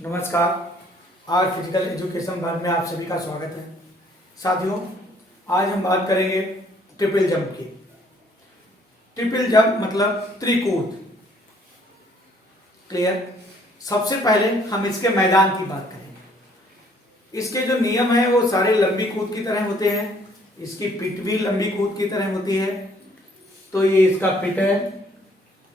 नमस्कार। आज physical education वर्ग में आप सभी का स्वागत है। साथियों, आज हम बात करेंगे ट्रिपल जंप की। ट्रिपल जंप मतलब त्रिकूद। क्लियर? सबसे पहले हम इसके मैदान की बात करेंगे। इसके जो नियम है वो सारे लंबी कूद की तरह होते हैं। इसकी पिट भी लंबी कूद की तरह होती है। तो ये इसका पिट है,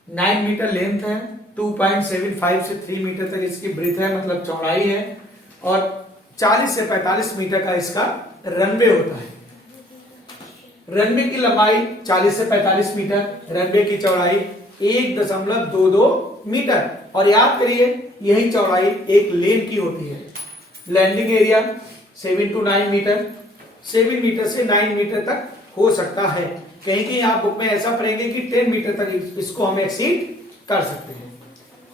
9 मीटर लेंथ है, 2.75 से 3 मीटर तक इसकी ब्रीथ है, मतलब चौड़ाई है, और 40 से 45 मीटर का इसका रनवे होता है। रनवे की लंबाई 40 से 45 मीटर, रनवे की चौड़ाई 1.22 मीटर। और याद करिए, यही चौड़ाई एक लेन की होती है। Landing area 7 to 9 metre, 7 metre से 9 मीटर तक हो सकता है। कहीं कहीं आप बुक में ऐसा पढ़ेंगे कि 10 मीटर तक इसको हम एक्सीड कर सकते हैं।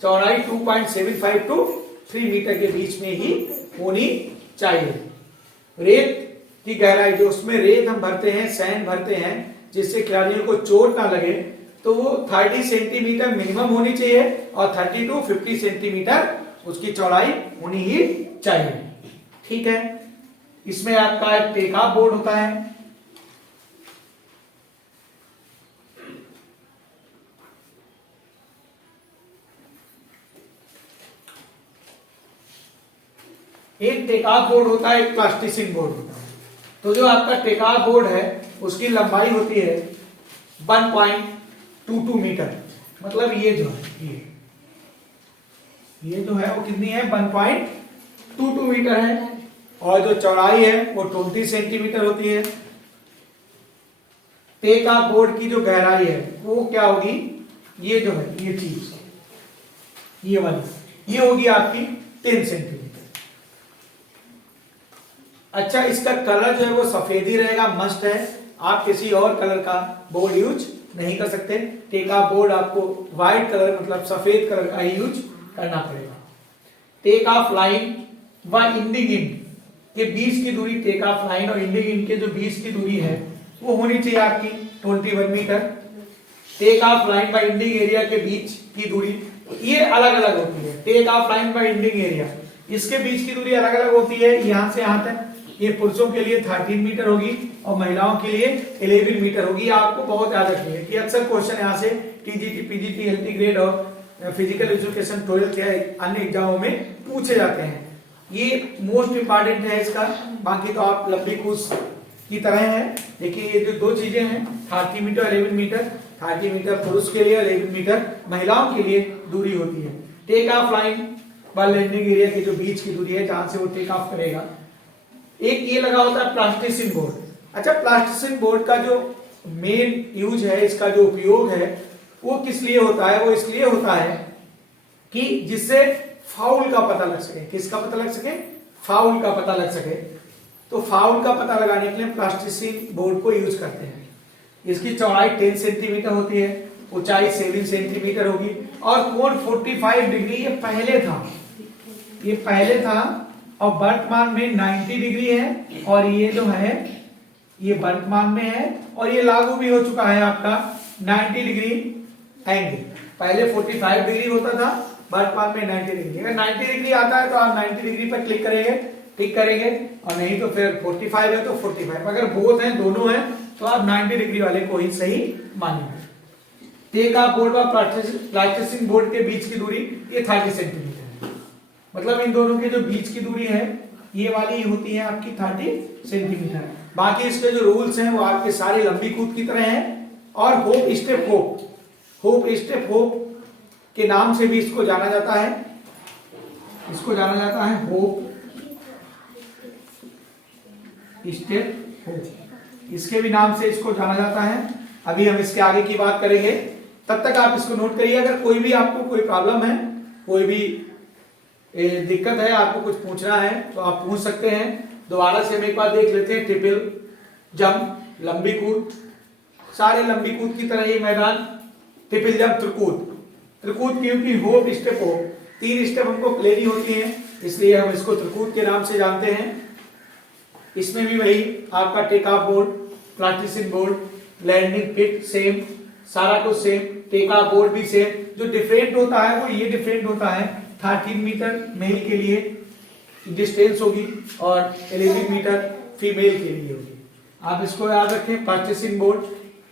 चौड़ाई 2.75 to 3 मीटर के बीच में ही होनी चाहिए। रेत की गहराई, जो उसमें रेत हम भरते हैं, सैंड भरते हैं, जिससे खिलाड़ियों को चोट ना लगे, तो वो 30 सेंटीमीटर मिनिमम होनी चाहिए और 30 to 50 सेंटीमीटर उसकी चौड़ाई होनी ही चाहिए। ठीक है। इसमें आपका एक टेक ऑफ बोर्ड होता है। एक टेक ऑफ बोर्ड होता है, एक प्लास्टिसिंग बोर्ड होता है। तो जो आपका टेक ऑफ बोर्ड है उसकी लंबाई होती है 1.22 मीटर। मतलब ये जो है ये जो है वो कितनी है? 1.22 मीटर है। और जो चौड़ाई है वो 20 सेंटीमीटर होती है। टेक ऑफ बोर्ड की जो गहराई है वो क्या होगी? ये जो है, ये चीज, ये वाली, ये होगी आपकी 10 सेंटीमीटर। अच्छा, इसका कलर जो है वो सफेद ही रहेगा, मस्ट है। आप किसी और कलर का बोर्ड यूज नहीं कर सकते। टेक ऑफ बोर्ड आपको व्हाइट कलर, मतलब सफेद कलर का ही यूज करना पड़ेगा। टेक ऑफ लाइन व इंडिंग इंड के बीच की दूरी, टेक ऑफ लाइन और इंडिंग इंड के जो बीच की दूरी है वो होनी चाहिए आपकी 21 मीटर। टेक ऑफ लाइन व इंडिंग एरिया के बीच की दूरी ये अलग अलग होती है। टेक ऑफ लाइन व इंडिंग एरिया, इसके बीच की दूरी अलग अलग होती है। यहां से यहां तक ये पुरुषों के लिए 13 मीटर होगी और महिलाओं के लिए 11 मीटर होगी। आपको बहुत याद रखनी है कि अक्सर क्वेश्चन यहाँ से टीजीटी, पीजीटी, एलटी ग्रेड और फिजिकल एजुकेशन 12th या अन्य एग्जामों में पूछे जाते हैं। ये मोस्ट इंपॉर्टेंट है इसका। बाकी तो आप लंबी कूद की तरह है, लेकिन ये जो दो चीजें हैं, 30 मीटर, 11 मीटर, 30 मीटर पुरुष के लिए, 11 मीटर महिलाओं के लिए दूरी होती है। टेक ऑफ लाइन व लैंडिंग एरिया के जो बीच की दूरी है, जहां से वो टेक ऑफ करेगा। एक ये लगा होता है प्लास्टिसिंग बोर्ड। अच्छा, प्लास्टिसिंग बोर्ड का जो मेन यूज है, इसका जो उपयोग है वो किस लिए होता है? वो इसलिए होता है कि जिससे फाउल का पता लग सके। किसका पता लग सके? फाउल का पता लग सके। तो फाउल का पता लगाने के लिए प्लास्टिसिंग बोर्ड को यूज करते हैं। इसकी चौड़ाई 10 सेंटीमीटर होती है, ऊंचाई 7 सेंटीमीटर होगी और कोण 45 डिग्री। ये पहले था और वर्तमान में 90 डिग्री है। और ये जो है ये वर्तमान में है और ये लागू भी हो चुका है आपका 90 डिग्री एंगल। पहले 45 डिग्री होता था, वर्तमान में 90 डिग्री। अगर 90 डिग्री आता है तो आप 90 डिग्री पर क्लिक करेंगे, टिक करेंगे, और नहीं तो फिर 45 है तो 45। अगर बोथ हैं, दोनों हैं, तो आप 90 डिग्री वाले को ही सही मानेंगे। टेक ऑफ बोर्ड और प्लास्टिसिंग बोर्ड के बीच की दूरी ये 30 सेंटीमीटर है। मतलब इन दोनों के जो बीच की दूरी है ये वाली होती है आपकी 30 सेंटीमीटर। बाकी इसके जो रूल्स हैं वो आपके सारे लंबी कूद की तरह हैं। और होप स्टेप होप के नाम से भी इसको जाना जाता है। इसको जाना जाता है होप स्टेप होप, इसके भी नाम से इसको जाना जाता है। अभी हम इसके आगे की बात करेंगे, तब तक आप इसको नोट करिए। अगर कोई भी आपको कोई प्रॉब्लम है, कोई भी दिक्कत है, आपको कुछ पूछना है तो आप पूछ सकते हैं। दोबारा से हम एक बार देख लेते हैं। ट्रिपल जंप, लंबी कूद, सारे लंबी कूद की तरह ही मैदान। ट्रिपल जंप त्रिकूद क्योंकि होप स्टेप हो, 3 स्टेप हमको लेनी होती है, इसलिए हम इसको त्रिकूद के नाम से जानते हैं। इसमें भी वही आपका take off board, plasticine board, landing pit same, सारा कुछ सेम। टेक ऑफ बोर्ड भी सेम। जो डिफरेंट होता है वो ये डिफरेंट होता है 13 मीटर मेल के लिए डिस्टेंस होगी और 11 मीटर फीमेल के लिए होगी। आप इसको याद रखें। परचेसिंग बोर्ड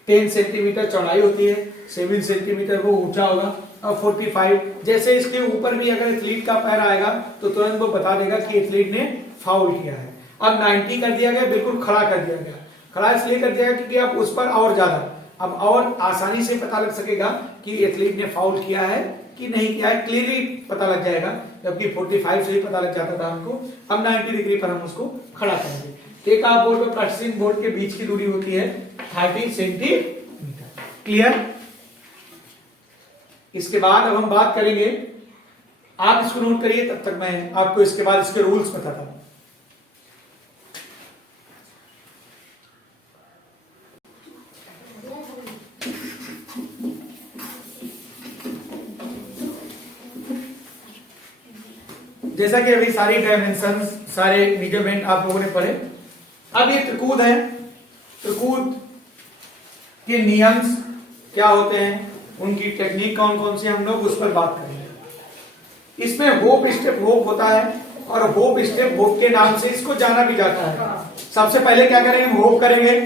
10 सेंटीमीटर चौड़ाई होती है, 7 सेंटीमीटर वो ऊंचा होगा और 45 जैसे इसके ऊपर भी अगर एथलीट का पैर आएगा तो तुरंत वो बता देगा कि एथलीट ने फाउल किया है। अब 90 कर दिया गया, बिल्कुल खड़ा कर दिया गया। खड़ा इसलिए कर दिया क्योंकि आप उस पर और ज्यादा अब और आसानी से पता लग सकेगा कि एथलीट ने फाउल किया है कि नहीं किया है, क्लियरली पता लग जाएगा। जबकि 45 से ही पता लग जाता था हमको, अब 90 डिग्री पर हम उसको खड़ा करेंगे। टेक ऑफ बोर्ड और प्रैक्टिसिंग बोर्ड के बीच की दूरी होती है 30 सेंटीमीटर। क्लियर? इसके बाद अब हम बात करेंगे, आप इसको नोट करिए, तब तक मैं आपको इसके बाद इसके रूल्स बताता हूं। जैसा कि अभी सारी डायमेंशन, सारे मेजरमेंट आप लोगों ने पढ़े। अब ये त्रिकूद है, त्रिकूद के नियम क्या होते हैं, उनकी टेक्निक कौन कौन सी, हम लोग उस पर बात करेंगे। इसमें होप स्टेप होप होता है और होप स्टेप होप के नाम से इसको जाना भी जाता है। सबसे पहले क्या करेंगे, होप करेंगे,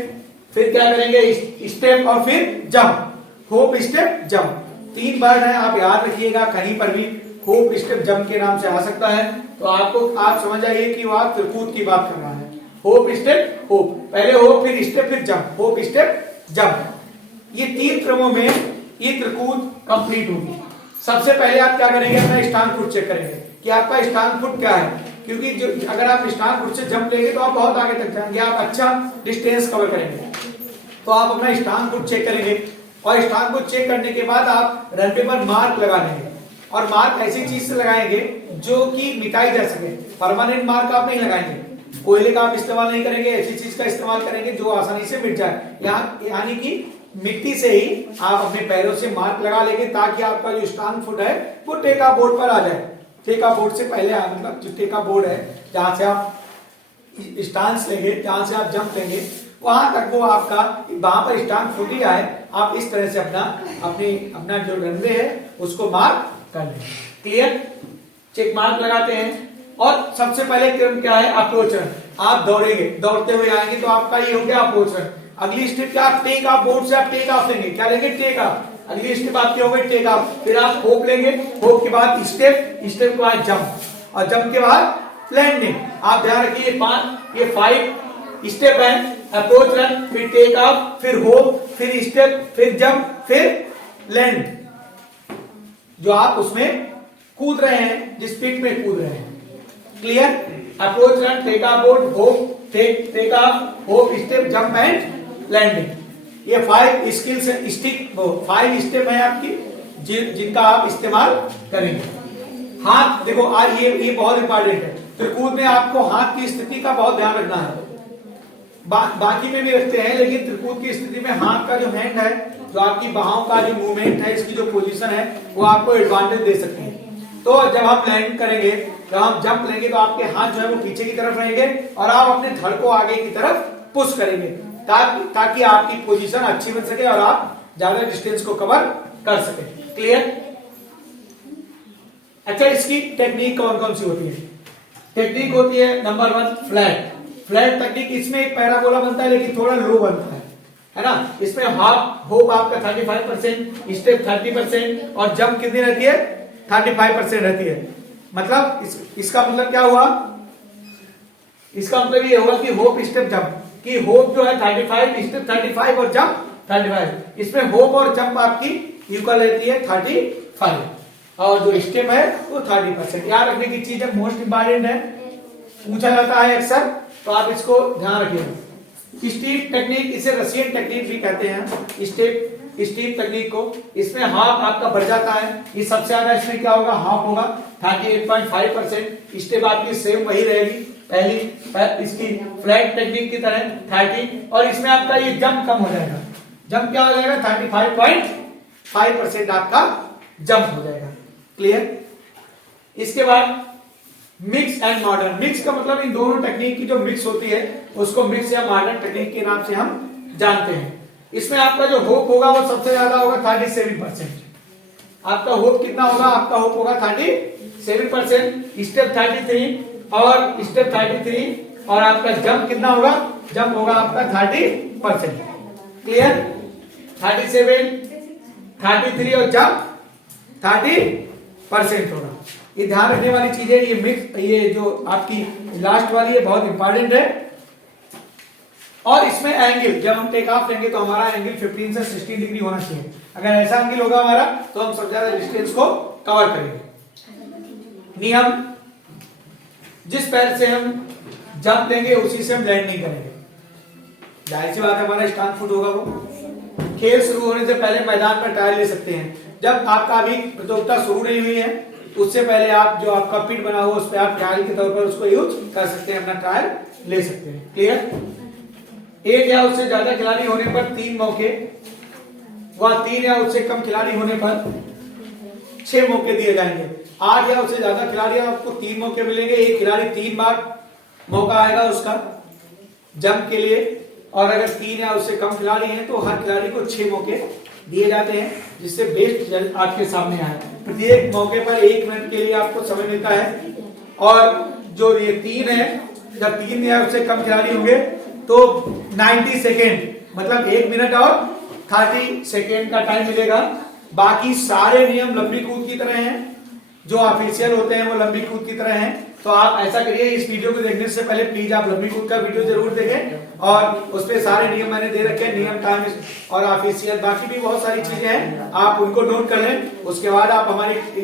फिर क्या करेंगे, स्टेप और फिर jump. Hope step jump 3 word है, आप याद रखिएगा। कहीं पर भी होप स्टेप जंप के नाम से आ सकता है तो आप समझ जाइए कि वो आप त्रिकूद की बात कर रहा है। होप स्टेप होप, पहले होप फिर स्टेप फिर जंप, होप स्टेप जंप, ये 3 क्रमों में ये त्रिकूद कंप्लीट होगी। सबसे पहले आप क्या करेंगे, अपना स्टांग फुट चेक करेंगे कि आपका स्टांग फुट क्या है, क्योंकि जो अगर आप स्टांग फुट से जंप लेंगे तो आप बहुत आगे तक जाएंगे, आप अच्छा डिस्टेंस कवर करेंगे। तो आप अपना स्टांग फुट चेक करेंगे और स्टांग फुट चेक करने के बाद आप रनवे पर मार्क लगा लेंगे और मार्क ऐसी चीज से लगाएंगे जो कि मिटाई जा सके। परमानेंट मार्क आप नहीं लगाएंगे, कोयले का आप इस्तेमाल नहीं करेंगे, ऐसी चीज का इस्तेमाल करेंगे जो आसानी से मिट जाए। यानी कि मिट्टी से ही आप अपने पैरों से मार्क लगा लेंगे ताकि आपका जो स्टांग फुट है वो टेका बोर्ड पर आ जाए। टेका बोर्ड से पहले मतलब जो टेका बोर्ड है जहां से आप स्टांस लेंगे, जहां से आप जंप लेंगे, वहां तक वो आपका वहां पर स्टांग फुट ही आए। आप इस तरह से अपना जो रनवे है उसको मार्क कर लेंगे। क्लियर? चेक मार्क लगाते हैं और सबसे पहले क्रम क्या है, अप्रोच रन। आप दौड़ेंगे, दौड़ते हुए आएंगे तो आपका ये हो गया अप्रोच रन। अगली स्टेप क्या, आप टेक ऑफ बोर्ड से आप टेक ऑफ लेंगे, क्या लेंगे, टेक ऑफ। अगली स्टेप आपकी हो गई टेक ऑफ, फिर आप होप लेंगे, होप के बाद स्टेप, स्टेप के बाद जंप और जंप के बाद लैंडिंग। आप ध्यान रखिए ये 5 स्टेप है, अप्रोच रन, फिर टेक ऑफ, फिर होप, फिर स्टेप, फिर जंप, फिर लैंड। जो आप उसमें कूद रहे हैं, जिस पिट में कूद रहे हैं। Clear? Approach run, take off board, hop, take off, hop, step, jump and landing. ये 5 स्किल्स स्टिक 5 स्टेप है आपकी जिनका आप इस्तेमाल करेंगे। हाथ देखो, आज ये बहुत इंपॉर्टेंट है। त्रिकूद में आपको हाथ की स्थिति का बहुत ध्यान रखना है। बाकी में भी रखते हैं, लेकिन त्रिकूद की स्थिति में हाथ का जो हैंड है, जो आपकी बाहों का जो मूवमेंट है, इसकी जो पोजीशन है, वो आपको एडवांटेज दे सकती है। तो जब आप लैंड करेंगे, जब आप जंप लेंगे तो आपके हाथ जो है वो पीछे की तरफ रहेंगे और आप अपने धड़ को आगे की तरफ पुश करेंगे ताकि आपकी पोजीशन अच्छी बन सके और आप ज्यादा डिस्टेंस को कवर कर सके। क्लियर? अच्छा, इसकी टेक्निक कौन कौन सी होती है? टेक्निक होती है नंबर 1 फ्लैट। फ्लैट टेक्निक, इसमें एक पैराबोला बनता है लेकिन थोड़ा लो बनता है ना। इसमें होप आपका 35%, स्टेप 30% और जंप कितनी रहती है, 35% रहती है। मतलब इसका मतलब क्या हुआ, इसका मतलब ये होगा कि होप स्टेप जंप, कि होप जो है 35, स्टेप 35 और जंप 35। इसमें होप और जंप आपकी इक्वल रहती है 35 और जो स्टेप है वो 30%। याद रखने की चीज है, मोस्ट इंपॉर्टेंट है, पूछा जाता है अक्सर, तो आप इसको ध्यान रखिएगा। स्टीप टेक्निक, इसे रशियन टेक्निक भी कहते हैं, स्टीप टेक्निक को। इसमें हाफ आपका बढ़ जाता है, ये सबसे ज्यादा इसमें क्या होगा, हाफ होगा 38.5%। स्टेप आपकी सेम वही रहेगी पहली इसकी फ्लैट टेक्निक की तरह 30, और इसमें आपका ये जंप कम हो जाएगा। जंप क्या हो जाएगा, 35.5% आपका जंप हो जाएगा। क्लियर? इसके बाद मिक्स एंड मॉडर्न। मिक्स का मतलब इन दोनों टेक्निक की जो मिक्स होती है उसको मिक्स या मॉडर्न टेक्निक के नाम से हम जानते हैं। इसमें आपका जो होप होगा वो सबसे ज्यादा होगा 37%। आपका होप कितना होगा, आपका होप होगा 37। 7%, स्टेप 33 और स्टेप 33 और आपका जंप कितना होगा, जंप होगा आपका 30%। क्लियर? 37, 33 और जंप 30% होगा। ये ध्यान रखने वाली चीजें, ये मिक्स, ये जो आपकी लास्ट वाली है बहुत इंपॉर्टेंट है। और इसमें एंगल, जब हम टेक ऑफ लेंगे तो हमारा एंगल 15 से 16 डिग्री होना चाहिए। अगर ऐसा एंगल होगा हमारा तो हम सबसे ज्यादा डिस्टेंस को कवर करेंगे। नियम, जिस पैर से हम जंप लेंगे उसी से हम लैंड नहीं करेंगे। जाहिर सी बात है हमारा स्टार्ट फुट होगा वो। खेल शुरू होने से पहले मैदान पर ट्रायल ले सकते हैं। जब आपका अभी प्रतियोगिता शुरू नहीं हुई है उससे पहले आप जो आपका पिट बना हुआ उस पर आप ट्रायल के तौर पर उसको यूज कर सकते हैं, अपना ट्रायल ले सकते हैं। क्लियर? एक या उससे ज्यादा खिलाड़ी होने पर 3 मौके व 3 या उससे कम खिलाड़ी होने पर 6 मौके दिए जाएंगे। 8 या उससे ज्यादा खिलाड़ी आपको 3 मौके मिलेंगे। एक खिलाड़ी 3 बार मौका आएगा उसका जंप के लिए, और अगर 3 या उससे कम खिलाड़ी हैं तो हर खिलाड़ी को 6 मौके दिए जाते हैं, जिससे बेस्ट रिजल्ट आपके सामने आए। प्रत्येक मौके पर 1 मिनट के लिए आपको समय मिलता है। और जो ये 3 है, जब 3 या उससे कम खिलाड़ी होंगे तो 90 सेकेंड मतलब 1 मिनट और 30 सेकेंड का टाइम मिलेगा। बाकी सारे नियम लंबी कूद की तरह हैं, जो ऑफिशियल होते हैं वो लंबी कूद की तरह हैं। तो आप ऐसा करिए, इस वीडियो को देखने से पहले प्लीज आप लंबी कूद का वीडियो जरूर देखें और उस पे सारे नियम मैंने दे रखे हैं, नियम, टाइम और ऑफिशियल बाकी भी बहुत सारी चीजें हैं, आप उनको नोट कर लें। उसके बाद आप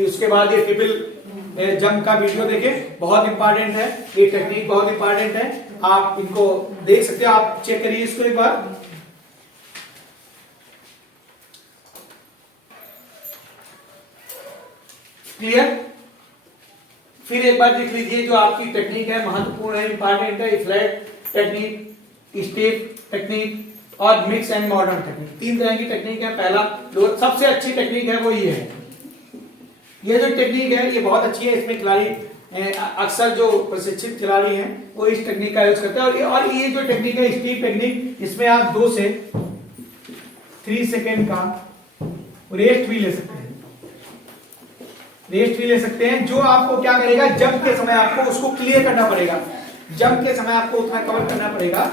उसके बाद ये ट्रिपल जंप का वीडियो देखें, बहुत इंपॉर्टेंट है, ये टेक्निक बहुत इंपॉर्टेंट है। आप इनको देख सकते हैं, आप चेक करिए इसको एक बार। क्लियर? फिर एक बार देख लीजिए, जो आपकी टेक्निक है महत्वपूर्ण है, इंपॉर्टेंट है। फ्लैट टेक्निक, स्टेप टेक्निक और मिक्स एंड मॉडर्न टेक्निक, 3 तरह की टेक्निक है। पहला सबसे अच्छी टेक्निक है वो ये है। ये जो टेक्निक है ये बहुत अच्छी है। इसमें खिलाड़ी अक्सर जो प्रशिक्षित खिलाड़ी हैं वो इस टेक्निक का यूज करते हैं। और ये जो टेक्निक है स्टीप टेक्निक, इसमें आप 2 से 3 सेकेंड का रेस्ट भी ले सकते हैं, रेस्ट भी ले सकते हैं। जो आपको क्या करेगा, जंप के समय आपको उसको क्लियर करना पड़ेगा, जंप के समय आपको उतना कवर करना पड़ेगा।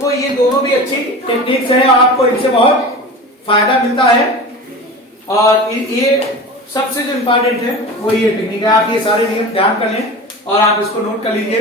तो ये दोनों भी अच्छी टेक्निक्स है, आपको इनसे बहुत फायदा मिलता है। और ये सबसे जो इंपॉर्टेंट है वो ये टेक्निक है। आप ये सारे नियम ध्यान कर लें और आप इसको नोट कर लीजिए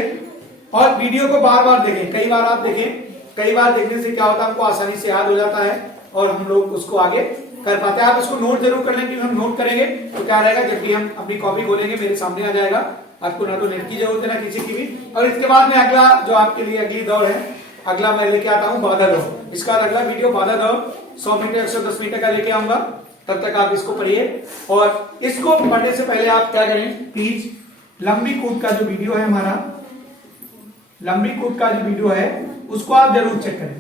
और वीडियो को बार बार देखें, कई बार आप देखें। कई बार देखने से क्या होता है, हमको आसानी से याद हो जाता है और हम लोग उसको आगे कर पाते हैं। आप इसको नोट जरूर कर लें, क्योंकि हम नोट करेंगे तो क्या रहेगा, जब भी हम अपनी कॉपी खोलेंगे मेरे सामने आ जाएगा। आपको ना तो नेट की जरूरत है ना किसी की भी। और इसके बाद में अगला जो आपके लिए अगली दौड़ है, अगला मैं लेके आता हूँ बाधा दौड़। इसका अगला वीडियो बाधा दौड़ 100 मीटर 110 मीटर का लेके आऊंगा। तब तक आप इसको पढ़िए और इसको पढ़ने से पहले आप क्या करें, प्लीज लंबी कूद का जो वीडियो है हमारा, लंबी कूद का जो वीडियो है उसको आप जरूर चेक करें।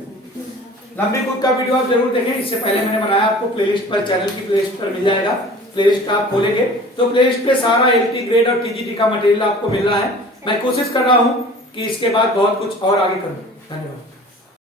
लंबी कूद का वीडियो आप जरूर देखें। इससे पहले मैंने बनाया, आपको प्लेलिस्ट पर, चैनल की प्लेलिस्ट पर मिल जाएगा। प्लेलिस्ट आप खोलेंगे तो प्लेलिस्ट पे सारा एलटी ग्रेड और टीजीटी का मटेरियल आपको मिल रहा है। मैं कोशिश कर रहा हूं कि इसके बाद बहुत कुछ और आगे करूं। धन्यवाद।